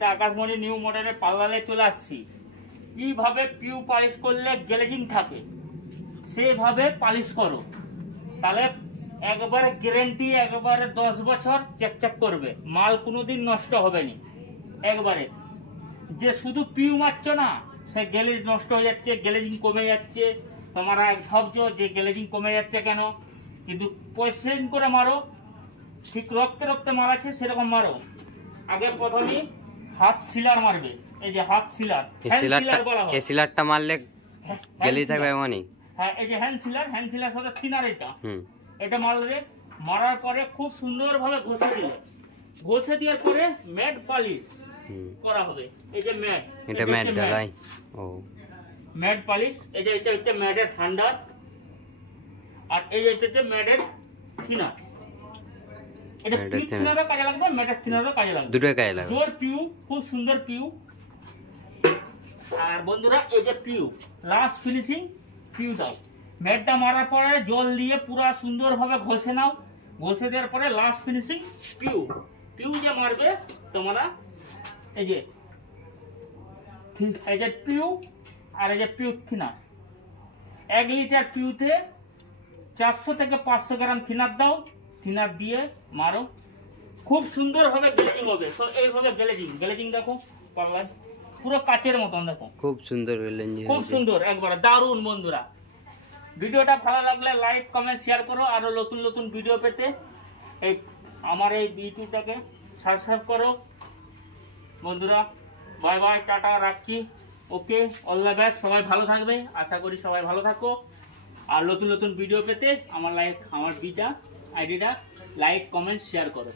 তা আকাশমণি নিউ মডেলের পার্লারে চলে আসছি। কিভাবে পিউ পালিশ করলে গ্লেজিং থাকে সেভাবে পালিশ করো, তাহলে একবারে গ্যারেন্টি, একবারে 10 বছর চেকচেক করবে, মাল কোনোদিন নষ্ট হবে না। একবারে যে শুধু পিউ মারছো না, সে গ্লেজ নষ্ট হয়ে যাচ্ছে, গ্লেজিং কমে যাচ্ছে, তোমরা ভাবছো যে গ্লেজিং কমে যাচ্ছে কেন, কিন্তু পয়সেন করে মারো, ঠিক রক্তে রক্তে মারাছে সেরকম মারো। আগে প্রথমে হাত সিলার মারবে, এই যে হাত সিলার, হ্যান্ড সিলার বলা হয়। এই সিলারটা মারলে গেলেই থাকবে এমনই। হ্যাঁ, এই যে হ্যান্ড সিলার সাথে থিনার এটা মারলে, মারার পরে খুব সুন্দরভাবে ঘষে দিলে, ঘষে দেওয়ার পরে ম্যাট পালিশ করা হবে। এই যে ম্যাট, এটা ম্যাট ঢালাই, ও ম্যাট পালিশ। এই যে এটা ম্যাটের হান্ডার, আর এই যে এটা ম্যাটের থিনার। এটা পিউ থিনারও কাজে লাগবে, ম্যাটের থিনারও কাজে লাগবে, দুটোই কাজে লাগবে। জোর পিউ, খুব সুন্দর পিউ। আর বন্ধুরা এই যে পিউ, লাস্ট ফিনিশিং পিউ দাও। ম্যাটটা মারার পরে জল দিয়ে পুরো সুন্দরভাবে ঘষে নাও, ঘষে দেওয়ার পরে লাস্ট ফিনিশিং পিউ। পিউ যে মারবে তোমরা, এই যে পিউ আর এই যে পিউ থিনার। 1 লিটার পিউতে 400 থেকে 500 গ্রাম থিনার দাও, থিনার দিয়ে মারো, খুব সুন্দরভাবে গ্লেজিং হবে। তো এইভাবে গ্লেজিং দেখো পাল্লায় পুরো কাচের মতন, দেখো খুব সুন্দর গ্লেজিং, খুব সুন্দর, একবার দারুণ। বন্ধুরা ভিডিওটা ভালো লাগলে লাইক কমেন্ট শেয়ার করো, আরো নতুন নতুন ভিডিও পেতে এই আমার এই ইউটিউবটাকে সাবস্ক্রাইব করো। বন্ধুরা বাই বাই, টাটা, রাখছি, ওকে, অল দ্য বেস্ট। সবাই ভালো থাকবে, আশা করি সবাই ভালো থাকো। আর নতুন নতুন ভিডিও পেতে আমার আইডিটা লাইক কমেন্ট শেয়ার করো।